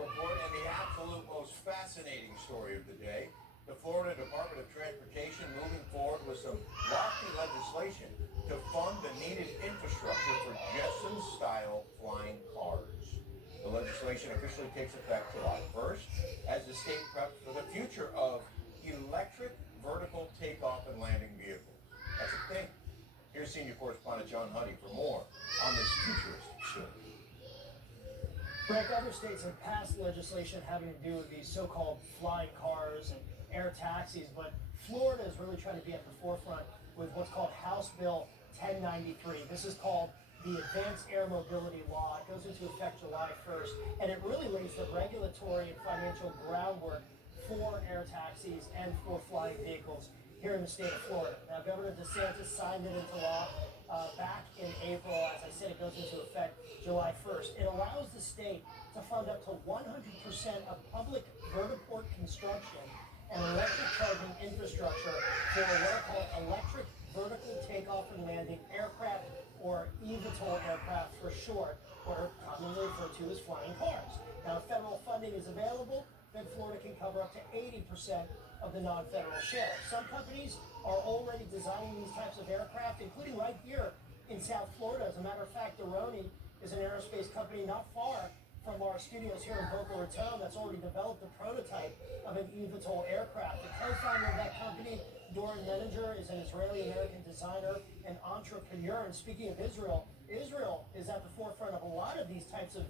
report and the absolute most fascinating story of the day. The Florida Department of Transportation moving forward with some lofty legislation to fund the needed infrastructure for Jetsons-style flying cars. The legislation officially takes effect July 1st as the state preps for the future of electric vertical takeoff and landing vehicles. That's a thing. Here's senior correspondent John Huddy for more on this futuristic story. Rick, other states have passed legislation having to do with these so-called flying cars and air taxis, but Florida is really trying to be at the forefront with what's called House Bill 1093. This is called the Advanced Air Mobility Law. It goes into effect July 1st, and it really lays the regulatory and financial groundwork for air taxis and for flying vehicles here in the state of Florida. Now, Governor DeSantis signed it into law back in April. As I said, it goes into effect July 1st. It allows the state to fund up to 100% of public vertiport construction and electric charging infrastructure for what are called electric vertical takeoff and landing aircraft, or eVTOL aircraft for short, what are commonly referred to as flying cars. Now, if federal funding is available, then Florida can cover up to 80% of the non-federal share. Some companies are already designing these types of aircraft, including right here in South Florida. As a matter of fact, Aroni is an aerospace company not far from our studios here in Boca Raton that's already developed a prototype of an eVTOL aircraft. The co-founder of that company, Doron Menninger, is an Israeli-American designer and entrepreneur. And speaking of Israel, Israel is at the forefront of a lot of these types of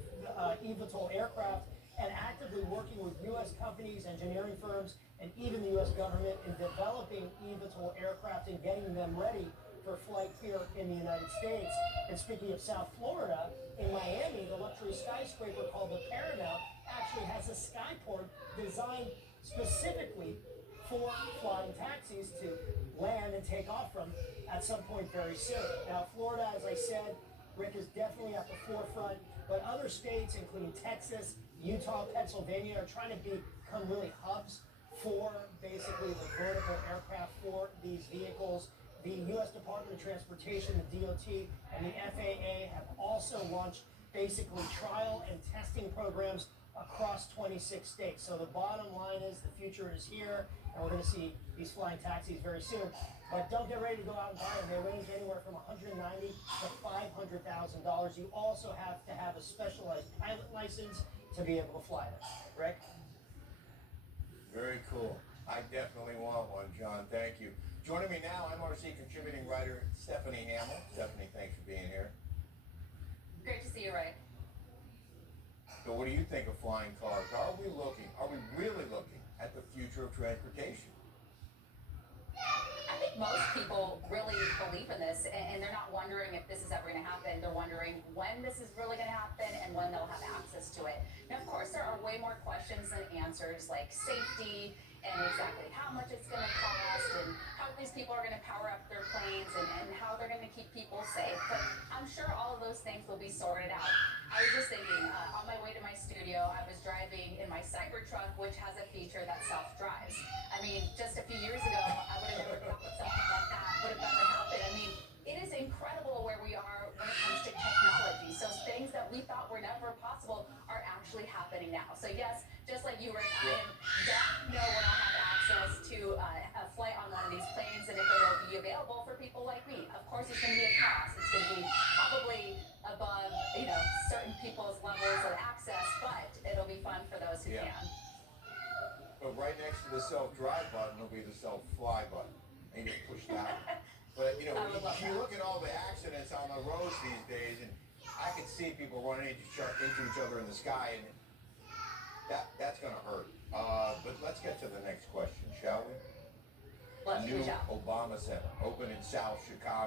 eVTOL aircraft, and actively working with U.S. companies, engineering firms, and even the U.S. government in developing eVTOL aircraft and getting them ready for flight here in the United States. And speaking of South Florida, in Miami, the luxury skyscraper called the Paramount actually has a skyport designed specifically for flying taxis to land and take off from at some point very soon. Now, Florida, as I said, Rick, is definitely at the forefront, but other states, including Texas, Utah, Pennsylvania, are trying to become really hubs for basically the vertical aircraft for these vehicles. The U.S. Department of Transportation, the DOT, and the FAA have also launched basically trial and testing programs across 26 states. So the bottom line is the future is here, and we're going to see these flying taxis very soon. But don't get ready to go out and buy them. They range anywhere from $190,000 to $500,000. You also have to have a specialized pilot license to be able to fly them. Rick? Very cool. I definitely want one, John. Thank you. Joining me now, MRC contributing writer Stephanie Hamill. Stephanie, thanks for being here. Great to see you, Ray. So what do you think of flying cars? Are we really looking at the future of transportation? I think most people really believe in this, and they're not wondering if this is ever going to happen. They're wondering when this is really going to happen and when they'll have access to it. Now, of course, there are way more questions than answers, like safety and exactly how much it's going to cost and how these people are going to power up their planes and how they're going to keep people safe. But I'm sure all of those things will be sorted out. I was just thinking, on my way to my studio, I was driving in my Cybertruck, which has a feature that self-drives. I mean, just a few years ago, I would have never thought something like that would have ever happened. I mean, it is incredible where we are when it comes to technology. So things that we thought were never possible are actually happening now. So yes, just like you, Rick, I don't know when I'll have access to a flight on one of these planes and if it'll be available for people like me. Of course, it's going to be a cost. It's going to be probably above, certain people's levels of access, but it'll be fun for those who can. But right next to the self-drive button will be the self-fly button. And you push that. But, you look at all the accidents on the roads these days, and I could see people running into each other in the sky, and that's going to hurt. But let's get to the next question, shall we? Let's New Obama Center, open in South Chicago.